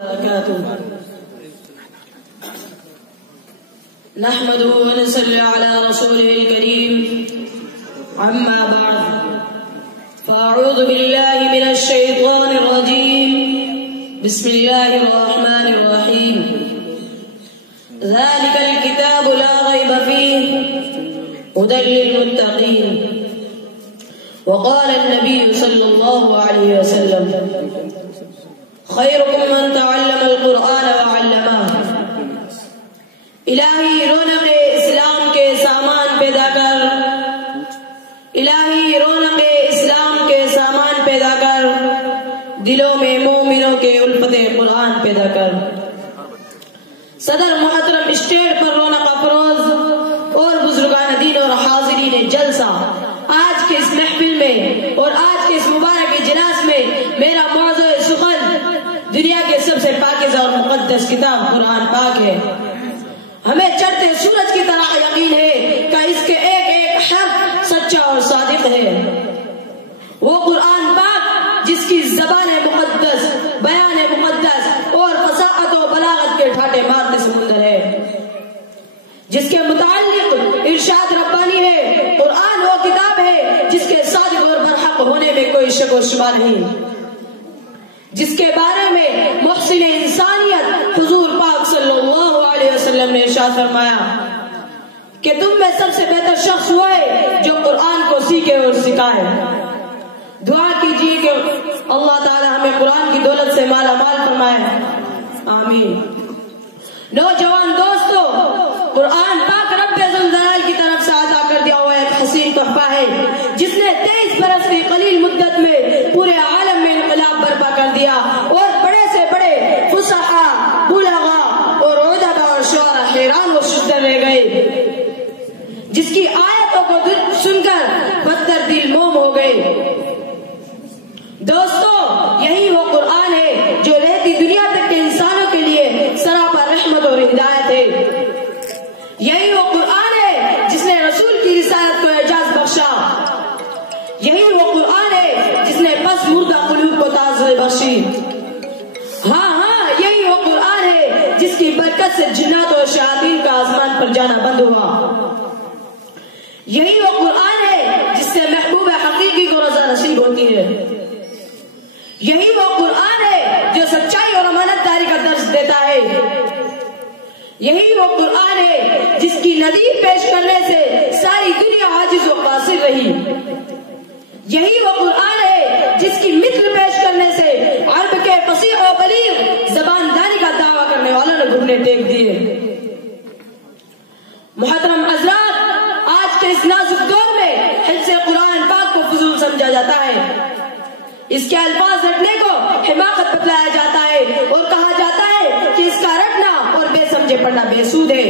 نحمده ونصلي على رسوله الكريم أما بعد فأعوذ بالله من الشيطان الرجيم بسم الله الرحمن الرحيم ذلك الكتاب لا ريب فيه هدى للمتقين وقال النبي صلى الله عليه وسلم خيركم من تعلم القرآن وعلمه الہی رونق اسلام کے سامان پیدا کر، الہی رونق اسلام کے سامان پیدا کر، دلوں میں مومنوں کے الفت قرآن پیدا کر۔ صدر محترم اسٹیج پر رونق افروز اور بزرگان دین اور حاضرین جلسہ، آج کے اس محفل میں اور آج کے اس مبارک اجلاس میں میرا موضوع سخن دنیا کے سب سے پاکیزہ اور مقدس کتاب قرآن پاک ہے۔ ہمیں چڑھتے سورج کی طرح یقین ہے کہ اس کے ایک ایک حرف سچا اور صادق ہے۔ وہ قرآن پاک جس کی زبان مقدس، بیان مقدس اور فصاحت و بلاغت کے ٹھاٹے مارتے سمندر ہے، جس کے متعلق ارشاد ربانی ہے، قرآن وہ کتاب ہے جس کے صادق اور برحق ہونے میں کوئی شک و شبہ نہیں، جس کے بارے میں محسن انسانیت حضور پاک صلی اللہ علیہ وسلم نے ارشاد فرمایا کہ تم میں سب سے بہتر شخص وہ ہے جو قرآن کو سیکھے اور سکھائے۔ دعا کیجیے کہ اللہ تعالی ہمیں قرآن کی دولت سے مالا مال فرمائے، آمین۔ نوجوان دوستو، قرآن پاک رب ذوالجلال کی طرف سے عطا کر دیا ہوا ایک حسین تحفہ ہے جس نے 23 برس کی قلیل مدت میں پورے عالم میں انقلاب برپا کر دیا اور بڑے سے بڑے فصحا، بلغا اور ادبا اور شعراء حیران و شدہ رہ گئے، جس کی آیتوں کو سن کر بدتر دل موم ہو گئے۔ دوستو، یہی وہ قرآن ہے جو رہتی دنیا تک کے انسانوں کے لیے سراپا رحمت اور ہدایت ہے۔ یہی وہ قرآن ہے جس نے رسول کی رسالت کو اعجاز بخشا۔ یہی وہ قرآن ہے جس نے پس مردہ قلوب کو تازہ بخشی۔ ہاں، یہی وہ قرآن ہے جس کی برکت سے جنات اور شیاطین کا آسمان پر جانا بند ہوا۔ یہی وہ قرآن ہے جس سے محبوب حقیقی کو رضا نصیب ہوتی ہے۔ یہی وہ قرآن ہے جو سچائی اور امانت داری کا درس دیتا ہے۔ یہی وہ قرآن ہے جس کی نظیر پیش کرنے سے ساری دنیا عاجز و قاصر رہی۔ یہی وہ قرآن ہے جس کی مثل پیش کرنے سے عرب کے فصیح و بلیغ زبان داری کا دعویٰ کرنے والوں نے گھٹنے ٹیک دیے۔ محترم حضرات، آج کے اس نازک دور میں حفظ قرآن پاک کو فضول سمجھا جاتا ہے، اس کے الفاظ رٹنے کو حماقت بتلایا جاتا ہے اور کہا جاتا ہے کہ اس کا رٹنا اور بے سمجھے پڑھنا بے سود ہے۔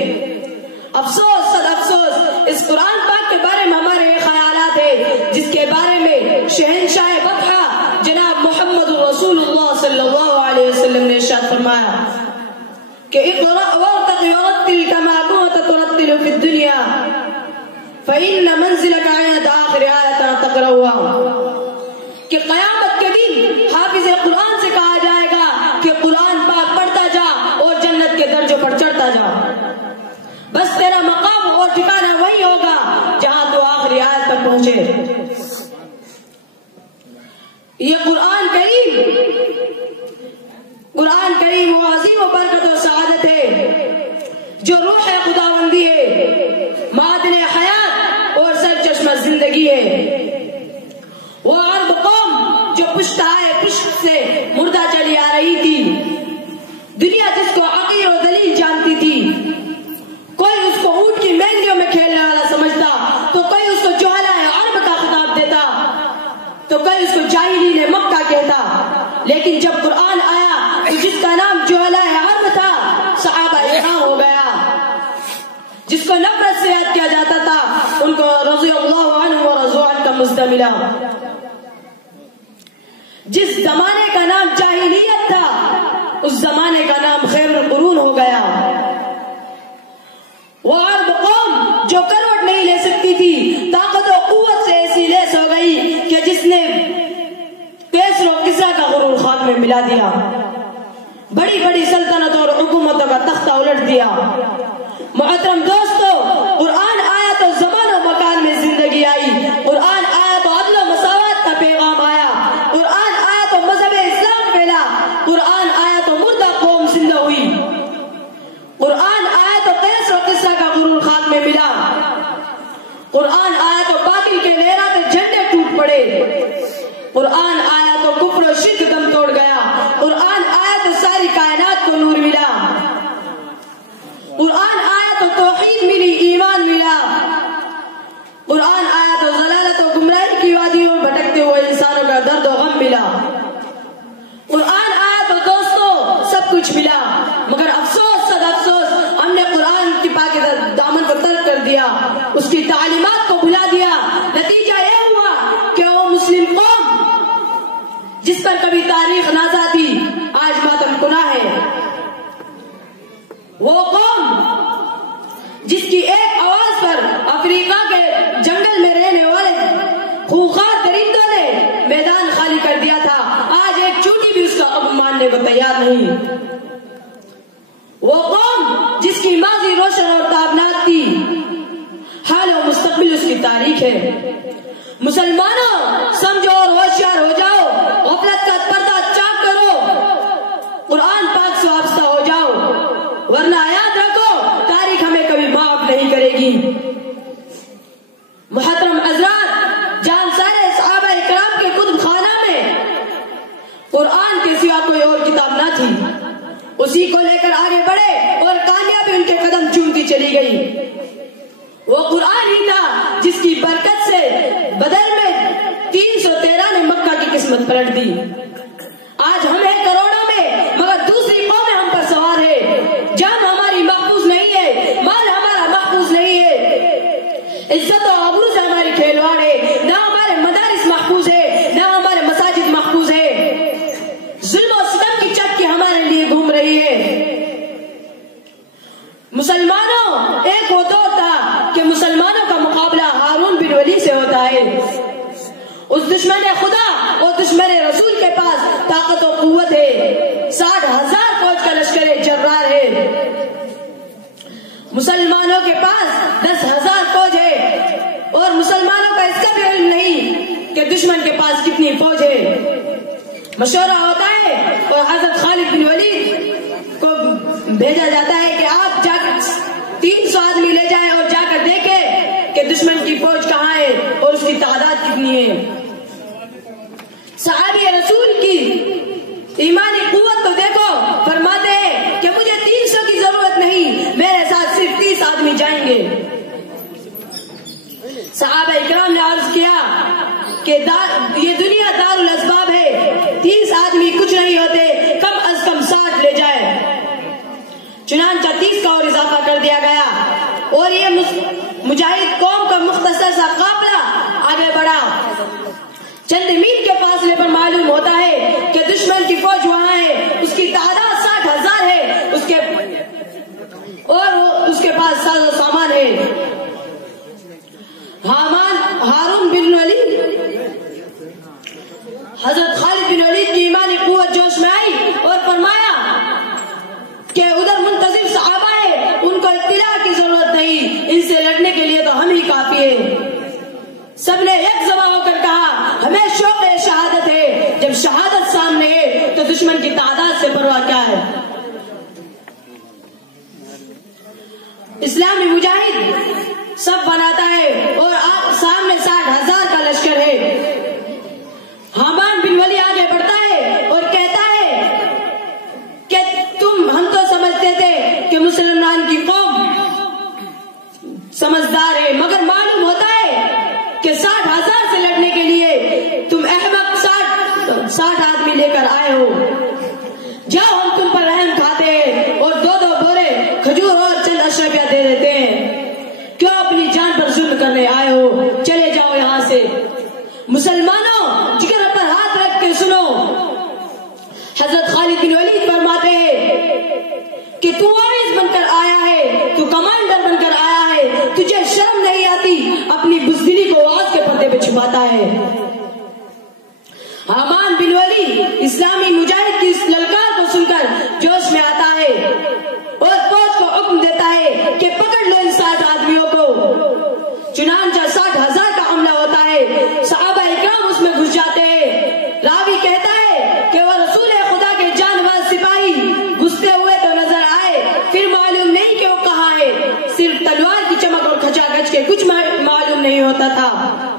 افسوس، صد افسوس، اس قرآن پاک کے بارے میں ہمارے یہ خیالات ہیں جس کے بارے میں شہنشاہ بطحہ جناب محمد رسول اللہ صلی اللہ علیہ وسلم نے ارشاد فرمایا کہ اقرأ وارتقِ ورتل كما كنت ترتل في الدنيا فإن منزلك عند آخر آية تقرأها، کہ قیامت کے دن حافظ قرآن سے کہا جائے گا کہ قرآن پاک پڑھتا جا اور جنت کے درجوں پر چڑھتا جا، بس تیرا مقام اور ٹھکانہ وہی ہوگا جہاں تو آخری آیت پر پہنچے۔ یہ قرآن کریم وہ عظیم و برکت و سعادت ہے جو روح خداوندی ہے، معدن حیات اور سرچشمہ زندگی ہے۔ وہ عرب قوم جو پشت آئے پشت سے مردہ چلی آ رہی تھی، دنیا جس کو عقیر و دلیل جانتی تھی، کوئی اس کو اونٹ کی مہندیوں میں کھیلنے والا سمجھتا تو کوئی اس کو جہلا عرب کا خطاب دیتا تو کوئی اس کو جاہلین مکہ کہتا، لیکن جب قرآن آیا تو جس کا نام جہلا عرب تھا صحابہ اکرام ہو گیا، جس کو نفرت سے یاد کیا جاتا تھا ان کو رضی اللہ عنہ و رضوا عنہ کا مزدہ ملا۔ جس زمانے کا نام جاہلیت تھا اس زمانے کا نام خیر القرون ہو گیا۔ وہ عرب قوم جو کروٹ نہیں لے سکتی تھی، طاقت و قوت سے ایسی لیس ہو گئی کہ جس نے کیسر و کسرا کا غرور خاک میں ملا دیا۔ بڑی بڑی بڑی سلطنت اور حکومتوں کا تختہ الٹ دیا۔ محترم دوستو، قرآن آیا تو زمان و مکان میں زندگی آئی، قرآن آیا تو عدل و مساوات کا پیغام آیا، قرآن آیا تو مذہب اسلام پھیلا، قرآن آیا تو مردہ قوم زندہ ہوئی، قرآن آیا تو قیس و قصہ کا غرور خاک میں ملا، قرآن آیا تو باطل کے لہراتے جھنڈے ٹوٹ پڑے، قرآن آیا تو کفر و شرک دم توڑ گیا، قرآن آیا تو ساری کائنات کو نور ملا، قرآن آیا تو توحید ملی، ایمان ملا، قرآن آیا تو ضلالت و گمراہی کی وادیوں میں بھٹکتے ہوئے انسانوں کا درد و غم ملا، قرآن آیا تو دوستو سب کچھ ملا، مگر افسوس صد افسوس ہم نے قرآن کی پاک دامن کو ترک کر دیا، اس کی تعلیمات کو بھلا دیا۔ نتیجہ یہ ہوا کہ وہ مسلم قوم جس پر کبھی تاریخ نازا تھی آج ماتم کناں ہے، وہ قوم جس کی ایک آواز پر افریقہ کے جنگل میں رہنے والے خوخار درندوں نے میدان خالی کر دیا تھا، آج ایک چونٹی بھی اس کا اب ماننے کو تیار نہیں۔ وہ قوم جس کی ماضی روشن اور تابناک تھی، حال و مستقبل اس کی تاریخ ہے۔ مسلمانوں سمجھو اور ہوشیار ہو جاؤ، غفلت کا پردہ چاک کرو، قرآن پاک سے وابستہ ہو جاؤ، ورنہ یاد رکھو تاریخ ہمیں کبھی معاف نہیں کرے گی۔ محترم حضرات، جان سارے صحابہ اکرام کے کتب خانہ میں قرآن کے سوا کوئی اور کتاب نہ تھی، اسی کو لے کر آگے بڑھے اور کامیابی ان کے قدم چومتی چلی گئی۔ وہ قرآن ہی تھا جس کی برکت سے بدر میں 313 نے مکہ کی قسمت پلٹ دی۔ آج ہم ہیں کروڑوں میں، مگر دوسری قومیں ہم پر سوار ہے، جان ہماری محفوظ نہیں ہے، مال ہمارا محفوظ نہیں ہے، عزت و عبروز ہماری کھیلواڑ ہے، نہ ہمارے مدارس محفوظ ہے، نہ ہمارے مساجد محفوظ ہے، ظلم و ستم کی چکی ہمارے لیے گھوم رہی ہے۔ مسلمانوں، ایک وہ دور تھا کہ مسلمانوں کا مقابلہ ہارون بن ولید سے ہوتا ہے، اس دشمن خدا اور دشمن رسول کے پاس طاقت و قوت ہے، 60,000 فوج کا لشکر جرار ہے، مسلمانوں کے پاس 10,000 فوج ہے، اور مسلمانوں کا اس کا بھی علم نہیں کہ دشمن کے پاس کتنی فوج ہے۔ مشورہ ہوتا ہے اور حضرت خالد بن ولید کو بھیجا جاتا ہے کہ آپ جا کر 300 آدمی لے جائیں اور جا کر دیکھیں کہ دشمن کی فوج کہاں ہے اور اس کی تعداد کتنی ہے۔ صحابی رسول کی ایمانی قوت تو دیکھو، فرماتے ہیں کہ مجھے 300 کی ضرورت نہیں، میرے ساتھ صرف 30 آدمی جائیں گے۔ صحابہ اکرام نے عرض کیا کہ یہ دنیا دار الاسباب ہے، 30 آدمی کچھ نہیں ہوتے، کم از کم 60 لے جائے۔ چنانچہ 30 کا اور اضافہ کر دیا گیا، اور یہ مجاہد قوم کا مختصر سا قافلہ آگے بڑھا۔ چند میل کے فاصلے پر معلوم ہوتا ہے کہ دشمن کی فوج وہاں ہے، اس کی تعداد 60,000 ہے، اور اس کے پاس ساز و سامان ہے۔ ہارون بن ولید، حضرت خالد بن ولید کی ایمانی قوت جوش میں آئی اور فرمایا کہ ادھر منتظر صحابہ ہے، ان کو اطلاع کی ضرورت نہیں، ان سے لڑنے کے لیے تو ہم ہی کافی ہے۔ سب نے ایک زبان ہو کر کہا ہمیں شوق شہادت ہے، جب شہادت سامنے ہے تو دشمن کی تعداد سے پرواہ کیا ہے۔ اسلامی مجاہد سب بناتا ہے اور سامنے 60,000 کا لشکر ہے۔ حامان بن ولی آگے بڑھتا ہے اور کہتا ہے کہ ہم تو سمجھتے تھے کہ مسلمان کی قوم سمجھدار ہے، مگر معلوم ہوتا ہے کہ 60,000 سے لڑنے کے لیے تم احمق 60 آدمی لے کر آئے ہو۔ جاؤ، ہم تم پر رحم کھاتے ہیں اور 2 بورے کھجور اور چند اشرفیہ دے دیتے ہیں، کیوں اپنی جان پر ظلم کرنے آئے ہو، چلے جاؤ یہاں سے۔ مسلمانوں، جگر پر ہاتھ رکھ کے سنو، حضرت خالد بن ولید فرماتے ہیں کہ تو واعظ بن کر آیا ہے، تو کمانڈر بن کر آیا ہے، تجھے شرم نہیں آتی، اپنی بزدلی کو آواز کے پردے پہ چھپاتا ہے۔ حامان بن ولی اسلامی مجاہد کی اس للکار کو سن کر جوش کرتا تھا،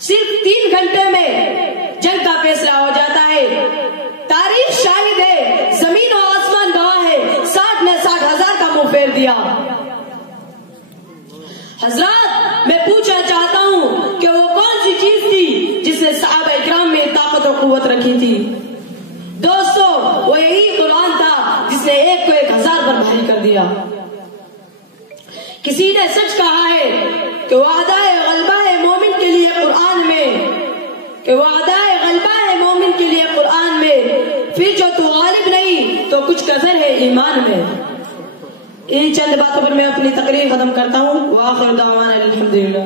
صرف 3 گھنٹے میں جنگ کا فیصلہ ہو جاتا ہے۔ تاریخ شاہد ہے، زمین و آسمان گواہ ہے، 60 نے 60,000 کا منہ پھیر دیا۔ حضرات، میں پوچھنا چاہتا ہوں کہ وہ کون سی چیز تھی جس نے صحابہ اکرام میں طاقت و قوت رکھی تھی؟ دوستو، وہ یہی قرآن تھا جس نے 1 کو 1000 پر بھاری کر دیا۔ کسی نے سچ کہا ہے کہ وعدہ غلبہ ہے مومن کے لیے قرآن میں، کہ وعدہ غلبہ ہے مومن کے لیے قرآن میں، پھر جو تو غالب نہیں تو کچھ کسر ہے ایمان میں۔ ان چند باتوں پر میں اپنی تقریر ختم کرتا ہوں۔ وآخر دعوانا الحمدللہ۔